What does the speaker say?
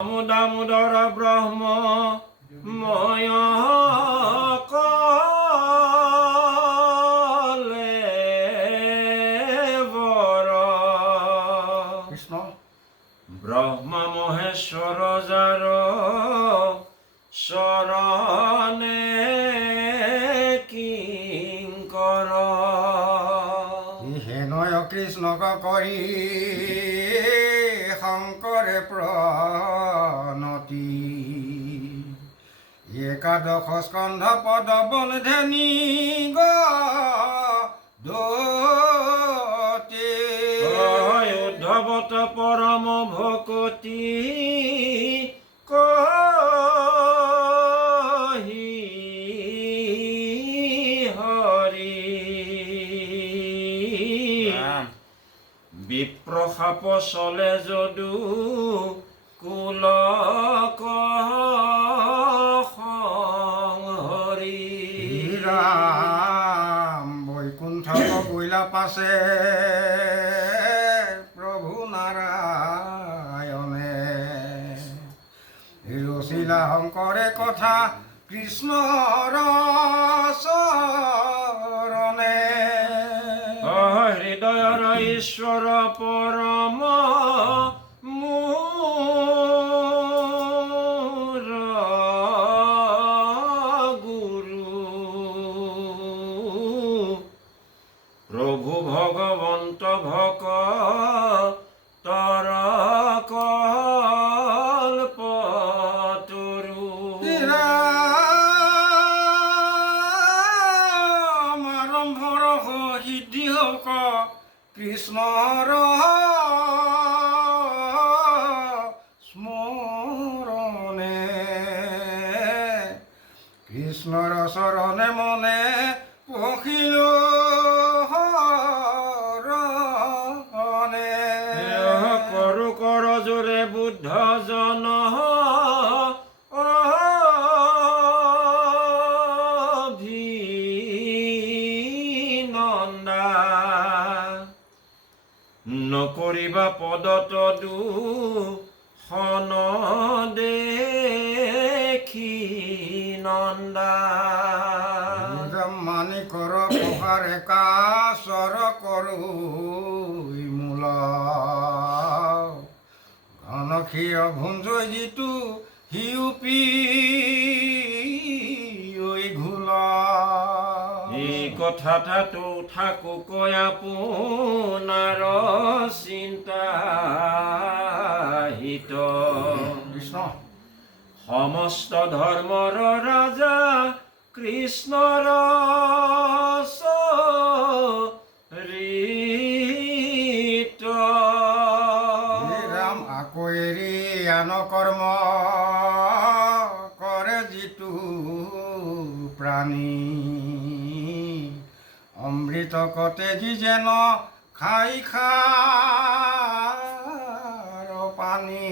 দামোদৰ ব্ৰহ্ম ময় কলে বৰ কৃষ্ণ ব্ৰহ্মা মহেশ্বৰ যাৰ শৰণে কিঙ্কৰ হেনয় কৃষ্ণক কৰি শংকৰে প্ৰণতি একাদশ স্কন্ধ পদ বন্ধেনি গতি উদ্ধৱত পৰম ভকতি কহি হৰি বিপ্ৰসাপ চলে যদু কুল হৰি ৰাম বৈকুণ্ঠ গৈলা পাছে প্ৰভু নাৰায়ণে ৰচিলা শংকৰে কথা কৃষ্ণৰ চৰণে হৃদয়ৰ ঈশ্বৰ পৰম মোৰ গুৰু প্ৰভু ভগৱন্ত ভকতৰ কল্পতৰু আৰম্ভৰ সিদ্ধি হওক কৃষ্ণৰ স্মৰণে কৃষ্ণৰ চৰণে মনে পখিলো কৰো কৰ জোৰে বুদ্ধ জন অভিনন্দা নকৰিবা পদত দুখন দেখি নন্দা মানি কৰ পহাৰে কাছৰ কৰো মূল ঘনক্ষীয় ভুঞ্জৈ যিটো হিউপি ঘোল এই কথাটাতো থাকো কৈ আপোনাৰ চিন্তাহিত কৃষ্ণ সমস্ত ধৰ্মৰ ৰাজা কৃষ্ণৰ চৰিত ৰাম আকৌ এৰি আন কৰ্ম কৰে যিটো প্ৰাণী অমৃত কতে যি যেন খাই খাৰ পানী